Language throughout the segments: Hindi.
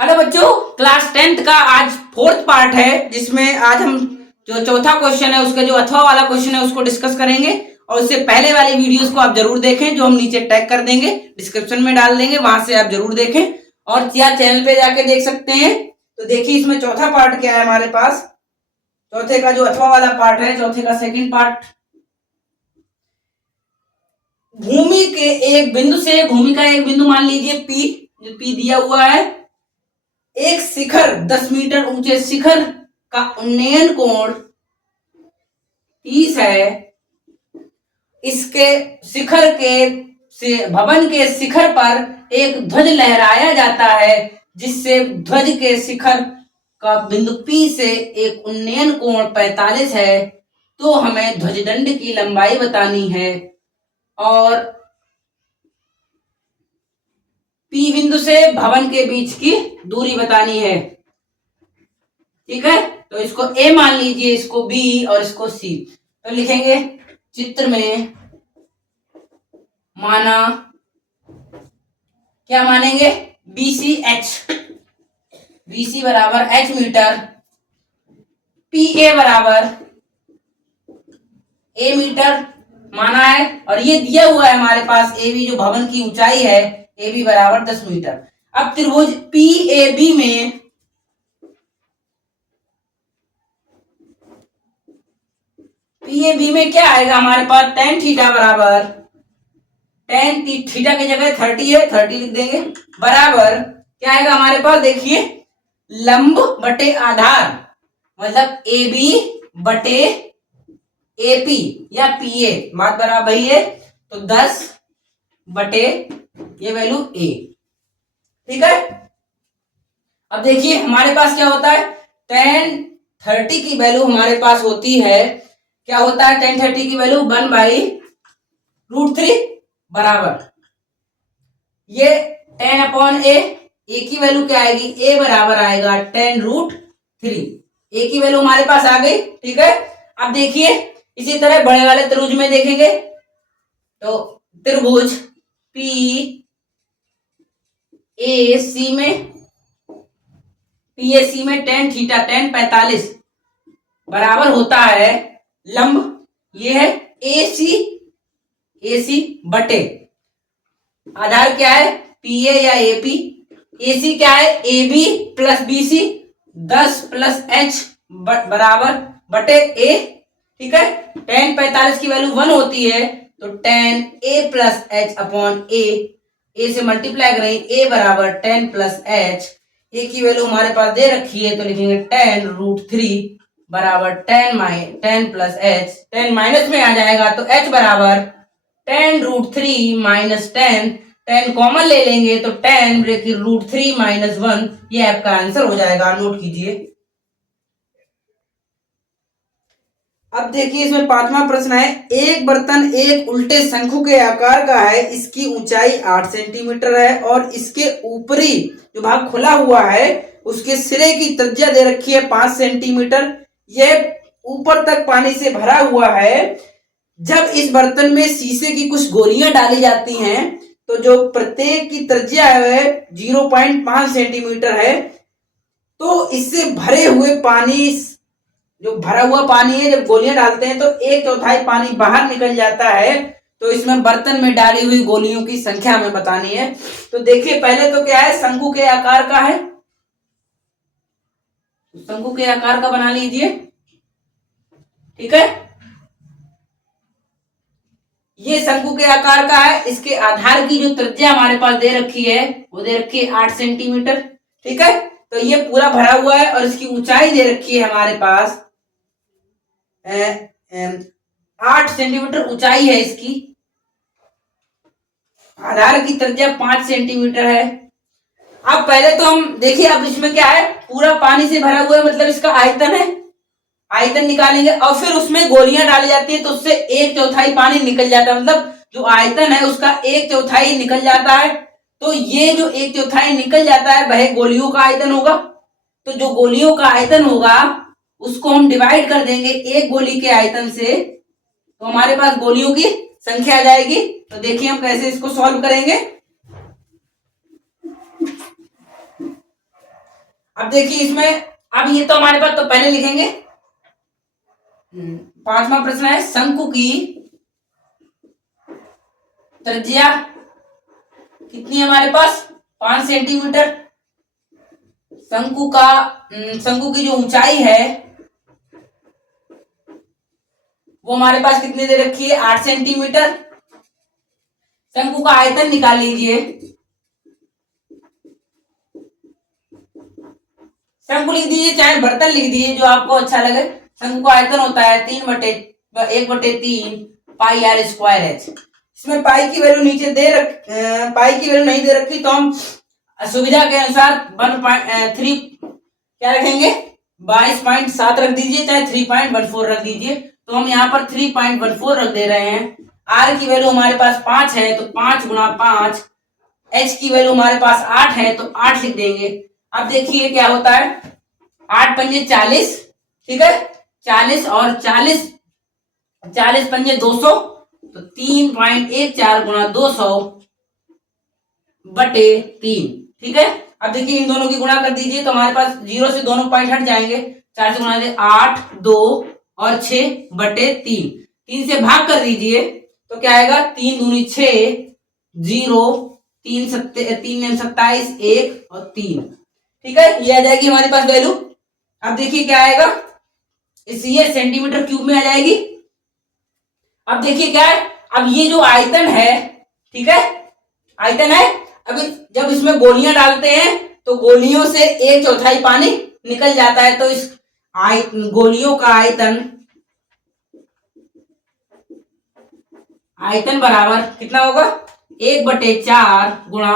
हेलो बच्चों, क्लास 10th का आज फोर्थ पार्ट है जिसमें आज हम जो चौथा क्वेश्चन है उसका जो अथवा वाला क्वेश्चन है उसको डिस्कस करेंगे। और उससे पहले वाली वीडियोस को आप जरूर देखें, जो हम नीचे टैग कर देंगे, डिस्क्रिप्शन में डाल देंगे, वहां से आप जरूर देखें और या चैनल पे जाके देख सकते हैं। तो देखिए इसमें चौथा पार्ट क्या है हमारे पास। चौथे का जो अथवा वाला पार्ट है, चौथे का सेकेंड पार्ट, भूमि के एक बिंदु से, भूमि का एक बिंदु मान लीजिए पी, जो पी दिया हुआ है, एक शिखर 10 मीटर ऊंचे शिखर का उन्नयन कोण 30 है। इसके शिखर के भवन के शिखर पर एक ध्वज लहराया जाता है जिससे ध्वज के शिखर का बिंदु P से एक उन्नयन कोण 45 है। तो हमें ध्वजदंड की लंबाई बतानी है और P बिंदु से भवन के बीच की दूरी बतानी है। ठीक है, तो इसको A मान लीजिए, इसको B और इसको C। तो लिखेंगे चित्र में माना, क्या मानेंगे, BC बराबर H मीटर, PA बराबर A मीटर माना है। और ये दिया हुआ है हमारे पास AB, जो भवन की ऊंचाई है, AB बराबर 10 मीटर। अब त्रिभुज PAB में क्या आएगा हमारे पास, tan थीटा बराबर, tan थीटा की जगह 30 है, 30 लिख देंगे, बराबर क्या आएगा हमारे पास, देखिए लंब बटे आधार, मतलब AB बटे AP या PA, बात बराबर ही है। तो 10 बटे ये वैल्यू A। ठीक है, अब देखिए हमारे पास क्या होता है, tan 30 की वैल्यू हमारे पास होती है, क्या होता है tan 30 की वैल्यू 1/√3 बराबर ये tan अपॉन A की वैल्यू क्या आएगी, A बराबर आएगा tan√3। A की वैल्यू हमारे पास आ गई। ठीक है, अब देखिए इसी तरह बड़े वाले त्रिभुज में देखेंगे तो त्रिभुज PAC में tan थीटा tan 45 बराबर होता है लंब, ये है AC बटे आधार क्या है PA या AP, AC क्या है AB plus BC, 10 plus H बराबर बटे A। ठीक है, tan 45 की वैल्यू 1 होती है तो tan A plus H upon A से मल्टीप्लाई करें, A बराबर tan प्लस H, A की वैल्यू हमारे पास दे रखी है तो लिखेंगे tan√3 बराबर tan plus H, tan minus में आ जाएगा तो H बराबर tan√3 माइनस tan कॉमन ले लेंगे तो tan √3 माइनस 1, ये आपका आंसर हो जाएगा, नोट कीजिए। अब देखिए इसमें पांचवा प्रश्न है, एक बर्तन एक उल्टे शंकु के आकार का है, इसकी ऊंचाई 8 सेंटीमीटर है और इसके ऊपरी जो भाग खुला हुआ है उसके सिरे की त्रिज्या दे रखी है 5 सेंटीमीटर। यह ऊपर तक पानी से भरा हुआ है। जब इस बर्तन में शीशे की कुछ गोलियां डाली जाती हैं तो जो प्रत्येक की त्रिज्या है 0.5 सेंटीमीटर है, तो इससे भरे हुए पानी, जो भरा हुआ पानी है, जब गोलियां डालते हैं तो 1/4 पानी बाहर निकल जाता है। तो इसमें बर्तन में डाली हुई गोलियों की संख्या हमें बतानी है। तो देखिए पहले तो क्या है, शंकु के आकार का है, शंकु के आकार का बना लीजिए। ठीक है, ये शंकु के आकार का है, इसके आधार की जो त्रिज्या हमारे पास दे रखी है वो दे रखी है 8 सेंटीमीटर। ठीक है, तो ये पूरा भरा हुआ है और इसकी ऊंचाई दे रखी है हमारे पास 8 सेंटीमीटर ऊंचाई है इसकी, आधार की त्रिज्या 5 सेंटीमीटर है। अब पहले तो हम देखिए, अब इसमें क्या है, पूरा पानी से भरा हुआ है, मतलब इसका आयतन है, आयतन निकालेंगे और फिर उसमें गोलियां डाली जाती है तो उससे 1/4 पानी निकल जाता है, मतलब जो आयतन है उसका 1/4 निकल जाता है। तो ये जो 1/4 निकल जाता है वह गोलियों का आयतन होगा। तो जो गोलियों का आयतन होगा उसको हम डिवाइड कर देंगे एक गोली के आयतन से, तो हमारे पास गोलियों की संख्या आ जाएगी। तो देखिए हम कैसे इसको सॉल्व करेंगे। अब देखिए इसमें, अब ये तो हमारे पास तो पहले लिखेंगे। पांचवा प्रश्न है, शंकु की त्रिज्या कितनी है हमारे पास? 5 सेंटीमीटर। शंकु की जो ऊंचाई है वो हमारे पास कितनी दे रखी है? 8 सेंटीमीटर। शंकु का आयतन निकाल लीजिए। शंकु लिख दीजिए, चाहे बर्तन लिख दीजिए, जो आपको अच्छा लगे। शंकु का आयतन होता है 1/3 पाई आर स्क्वायर एच। इसमें पाई की वैल्यू नीचे पाई की वैल्यू नहीं दे रखी, तो हम सुविधा के अनुसार 1.3 क्या रखेंगे? 22.7 रख दीजिए, चाहे 3.14 रख दीजिए। तो हम यहाँ पर 3.14 रख दे रहे हैं। आर की वैल्यू हमारे पास 5 है, तो 5 गुणा 5। एच की वैल्यू हमारे पास 8 है, तो 8 लिख देंगे। अब देखिए क्या होता है, 8 पंजे 40, ठीक है, 40 और 40 पंजे 200, तो 3.14 गुणा 200 बटे 3, ठीक है। अब देखिए इन दोनों की गुणा कर दीजिए, तो हमारे पास 0 से दोनों पॉइंट हट जाएंगे। 4 से गुणा दे 8, 2 और 6 बटे 3। 3 से भाग कर दीजिए, तो क्या आएगा? 3 दूनी 6, 0, 3 27, 1 और 3, ठीक है। ये आ जाएगी हमारे पास वैल्यू। अब देखिए क्या आएगा, ये सेंटीमीटर क्यूब में आ जाएगी। अब देखिए क्या है, अब ये जो आयतन है, ठीक है, आयतन है। अभी जब इसमें गोलियां डालते हैं तो गोलियों से 1/4 पानी निकल जाता है, तो इस गोलियों का आयतन बराबर कितना होगा? 1/4 गुणा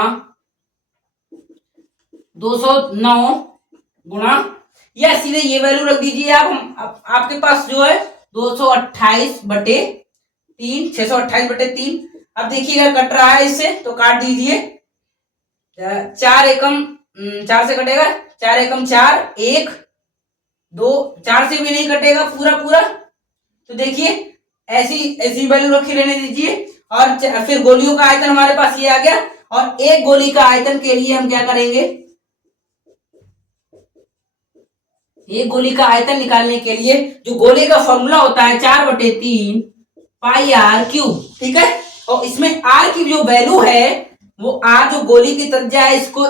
209 गुणा, या सीधे ये वैल्यू रख दीजिए आप। आपके पास जो है 228/3, 628/3। अब देखिए अगर कट रहा है इससे, तो काट दीजिए। 4 एकम 4 से कटेगा, 4 एकम 4, 1 2, 4 से भी नहीं कटेगा पूरा। तो देखिए ऐसी वैल्यू रखी रहने दीजिए। और फिर गोलियों का आयतन हमारे पास ये आ गया। और एक गोली का आयतन के लिए हम क्या करेंगे, एक गोली का आयतन निकालने के लिए जो गोले का फॉर्मूला होता है 4/3 पाई आर क्यूब, ठीक है। और इसमें आर की जो वैल्यू है, वो आर जो गोली की त्रिज्या है, इसको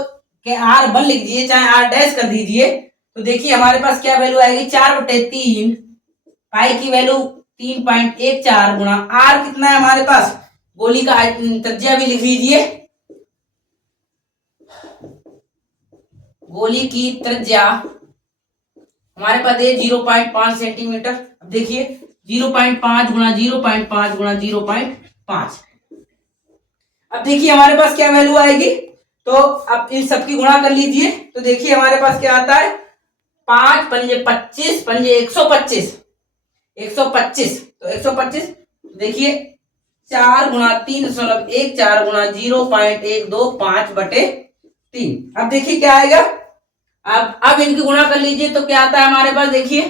R1 लिख दीजिए, चाहे R डैश कर दीजिए। तो देखिए हमारे पास क्या वैल्यू आएगी, 4/3 पाई की वैल्यू 3.14 गुणा आर कितना है हमारे पास, गोली का त्रिज्या भी लिख लीजिए। गोली की त्रिज्या हमारे पास है 0.5 सेंटीमीटर। अब देखिए 0.5 गुणा 0.5 गुणा 0.5। अब देखिए हमारे पास क्या वैल्यू आएगी, तो अब इन सबकी गुणा कर लीजिए। तो देखिए हमारे पास क्या आता है, 5 पंजे 25 पंजे 125, 125, तो 125 देखिए 4 गुणा 3.14 गुणा 0.125/3। अब देखिए क्या आएगा, अब इनकी गुणा कर लीजिए, तो क्या आता है हमारे पास, देखिए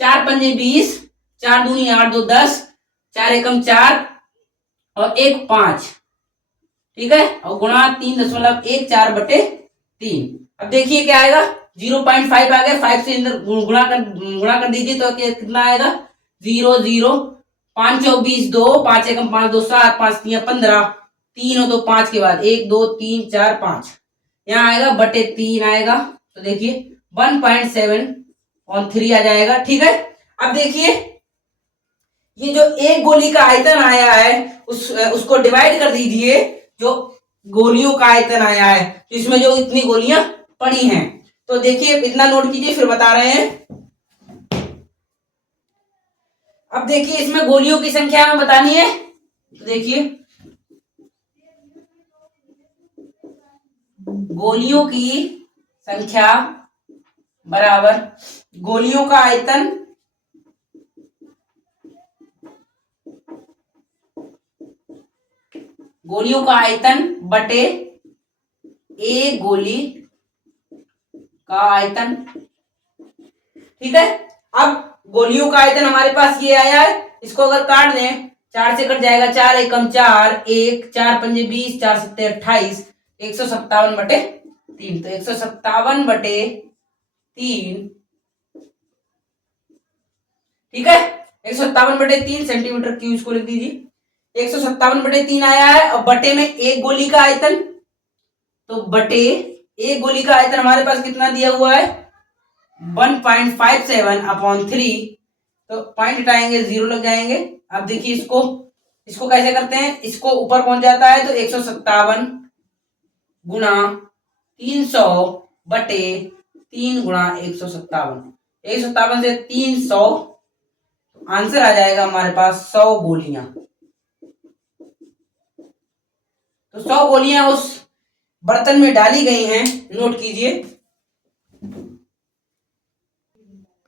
4 पंजे 20, 4 दूनी 8, 2 10, 4 एकम 4 और 1 5, ठीक है, और गुणा 3.14/3। अब देखिए क्या आएगा, 0.5 आ गया, 5 से अंदर गुणा कर दीजिए, तो कितना आएगा, 0 0, 5 चौक 20, 2 5 एकम 5, 2 7, 5 3 15, 3 और 2 5 के बाद 1 2 3 4 5, यहाँ आएगा /3 आएगा। तो देखिए 1.7/3 आ जाएगा, ठीक है। अब देखिए ये जो एक गोली का आयतन आया है, उसको डिवाइड कर दीजिए जो गोलियों का आयतन आया है, तो इसमें जो इतनी गोलियां पड़ी हैं। तो देखिए इतना नोट कीजिए, फिर बता रहे हैं। अब देखिए इसमें गोलियों की संख्या हमें बतानी है। तो देखिए गोलियों की संख्या बराबर गोलियों का आयतन बटे एक गोली का आयतन, ठीक है। अब गोलियों का आयतन हमारे पास ये आया है, इसको अगर काट दें, 4 से कट जाएगा, 4 एकम 4, 1 4 पंजे 20, 4 सत्ते 28, 157/3, तो 157/3 3, ठीक है। 157/3 सेंटीमीटर क्यूब, इसको लिख दीजिए। 157/3 आया है। अब बटे में एक गोली का आयतन, तो बटे एक गोली का आयतन हमारे पास कितना दिया हुआ है, 1.57/3। तो पॉइंट हटाएंगे, 0 लग जाएंगे। अब देखिए इसको कैसे करते हैं, इसको ऊपर पहुंच जाता है तो 157 गुणा 300/3 गुणा 157, 157 से 300, आंसर आ जाएगा हमारे पास 100 गोलियां। तो 100 गोलियां उस बर्तन में डाली गई हैं, नोट कीजिए।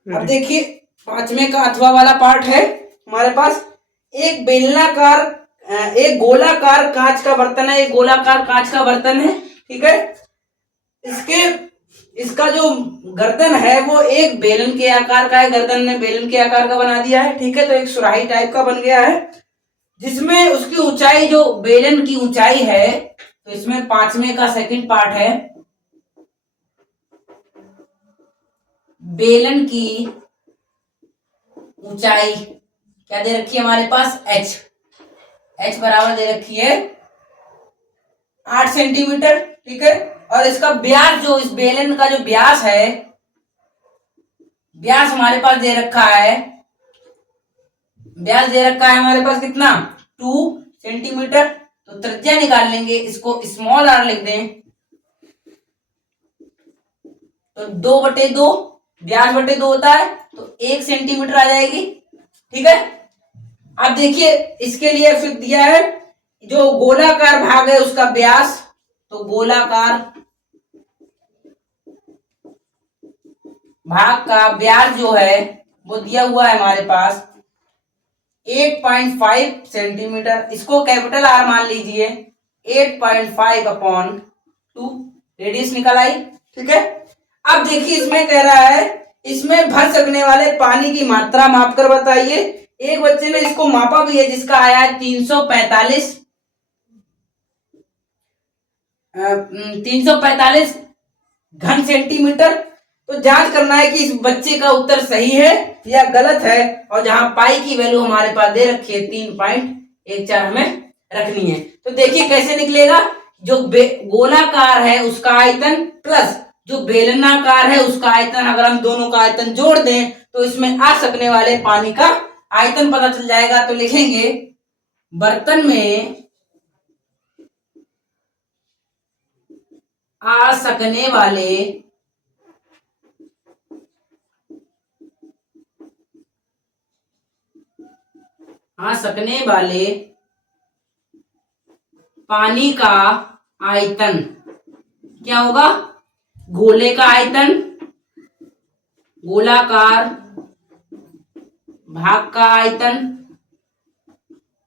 अब देखिए पांचवें का अथवा वाला पार्ट है हमारे पास। एक बेलनाकार, एक गोलाकार कांच का बर्तन है, एक गोलाकार कांच का बर्तन है, ठीक है। इसका जो गर्दन है वो एक बेलन के आकार का है, गर्दन ने बेलन के आकार का बना दिया है, ठीक है। तो एक सुराही टाइप का बन गया है, जिसमें उसकी ऊंचाई जो बेलन की ऊंचाई है, तो इसमें पांचवें का सेकंड पार्ट है, बेलन की ऊंचाई क्या दे रखी है हमारे पास, h बराबर दे रखी है 8 सेंटीमीटर, ठीक है। और इसका व्यास, जो इस बेलन का जो व्यास है, व्यास हमारे पास दे रखा है, व्यास दे रखा है हमारे पास कितना, 2 सेंटीमीटर। तो त्रिज्या निकाल लेंगे, इसको स्मॉल r लिख दें, तो 2/2, व्यास बटे 2 होता है, तो 1 सेंटीमीटर आ जाएगी, ठीक है। अब देखिए इसके लिए फिर दिया है जो गोलाकार भाग है उसका व्यास, तो गोलाकार भाग का व्यास जो है वो दिया हुआ है हमारे पास 8.5 सेंटीमीटर। इसको कैपिटल R मान लीजिए, 8.5/2 रेडियस निकल आई, ठीक है। अब देखिए इसमें कह रहा है, इसमें भर सकने वाले पानी की मात्रा माप कर बताइए। एक बच्चे ने इसको मापा भी है, जिसका आया है 345 घन सेंटीमीटर। तो जांच करना है कि इस बच्चे का उत्तर सही है या गलत है, और जहां पाई की वैल्यू हमारे पास दे रखी है 3.14 हमें रखनी है। तो देखिए कैसे निकलेगा, जो गोलाकार है उसका आयतन प्लस जो बेलनाकार है उसका आयतन, अगर हम दोनों का आयतन जोड़ दें तो इसमें आ सकने वाले पानी का आयतन पता चल जाएगा। तो लिखेंगे बर्तन में आ सकने वाले पानी का आयतन क्या होगा, गोले का आयतन, गोलाकार भाग का आयतन,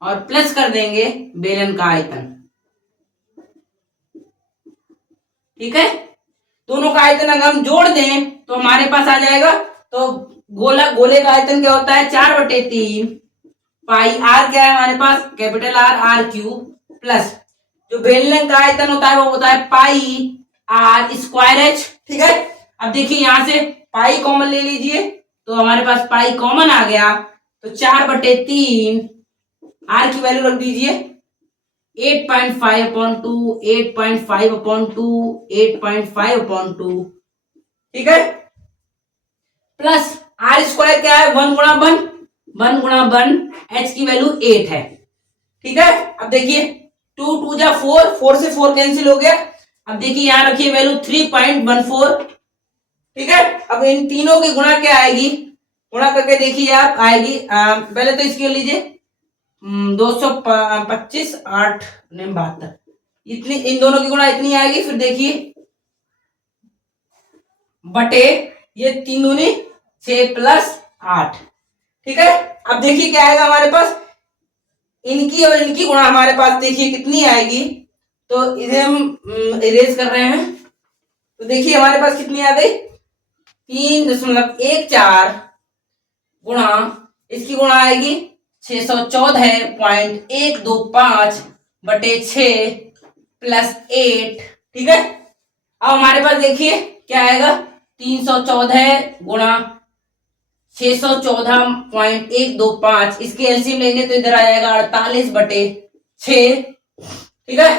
और प्लस कर देंगे बेलन का आयतन, ठीक है। दोनों का आयतन अगर हम जोड़ दें तो हमारे पास आ जाएगा, तो गोले का आयतन क्या होता है, 4/3 पाई आर, क्या है हमारे पास कैपिटल R प्लस जो बेलन का आयतन होता है वो होता है पाई R²H, ठीक है। अब देखिए यहां से पाई कॉमन ले लीजिए, तो हमारे पास पाई कॉमन आ गया, तो 4/3 R की वैल्यू रख दीजिए 8.5/2, 8.5/2, 8.5/2, ठीक है। प्लस R² क्या है, 1 गुणा 1, 1 गुणा 1, H की वैल्यू 8 है, ठीक है। अब देखिए 2 2 जा 4, 4 से 4 कैंसिल हो गया। अब देखिए यहां रखिए वैल्यू 3.14, ठीक है। अब इन तीनों की गुणा क्या आएगी, गुणा करके देखिए आप आएगी, पहले तो इसके लीजिए 225 8 72, इतनी इन दोनों की गुणा इतनी आएगी। फिर देखिए बटे ये 3 दूनी 6 + 8, ठीक है। अब देखिए क्या आएगा हमारे पास, इनकी और इनकी गुणा हमारे पास देखिए कितनी आएगी, तो इसे हम इरेज कर रहे हैं। तो देखिए हमारे पास कितनी आ गई, 3.14 गुणा इसकी गुणा आएगी 614.125/6 + 8, ठीक है। अब हमारे पास देखिए क्या आएगा, 314 गुणा 614.125, इसके एलसीएम लेंगे तो इधर आ जाएगा 48/6। ठीक है,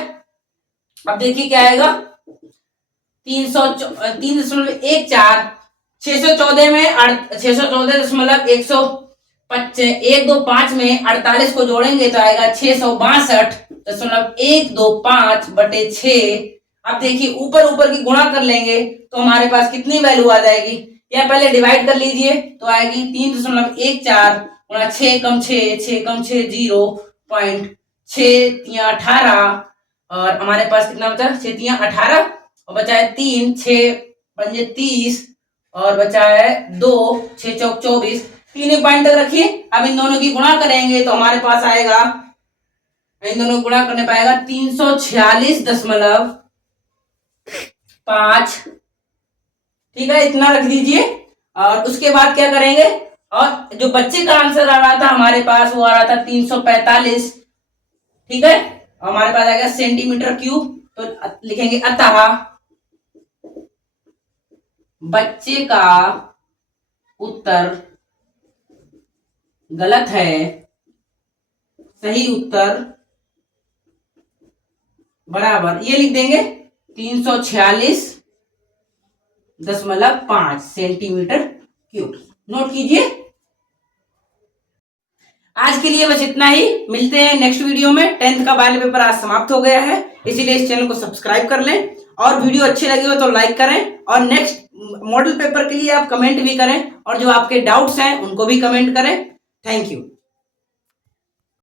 अब देखिए क्या आएगा, 3.14, 614 में 614.125 में 48 को जोड़ेंगे तो आएगा 662.125/6। अब देखिए ऊपर ऊपर की गुणा कर लेंगे तो हमारे पास कितनी वैल्यू आ जाएगी, या पहले डिवाइड कर लीजिए तो आएगी 3.14 गुणा 6 कम 6 6 कम 6 0.6 और हमारे पास कितना बचा, 6 18 और बचा है 3, 6 पंजे 30 और बचा है 2, 6 चौक 24। 3 पॉइंट तक रखिए। अब इन दोनों की गुणा करेंगे तो हमारे पास आएगा, इन दोनों को गुणा करने पाएगा 346.5। ठीक है, इतना रख दीजिए। और उसके बाद क्या करेंगे, और जो बच्चे का आंसर आ रहा था हमारे पास वो आ रहा था 345। ठीक है, हमारे पास आएगा सेंटीमीटर क्यूब, तो लिखेंगे अतः बच्चे का उत्तर गलत है, सही उत्तर बराबर, ये लिख देंगे 346.5 सेंटीमीटर क्यूब। नोट कीजिए। आज के लिए बस इतना ही, मिलते हैं नेक्स्ट वीडियो में। 10th का बायो पेपर आज समाप्त हो गया है, इसीलिए इस चैनल को सब्सक्राइब कर लें और वीडियो अच्छी लगी हो तो लाइक करें, और नेक्स्ट मॉडल पेपर के लिए आप कमेंट भी करें, और जो आपके डाउट्स हैं उनको भी कमेंट करें। Thank you.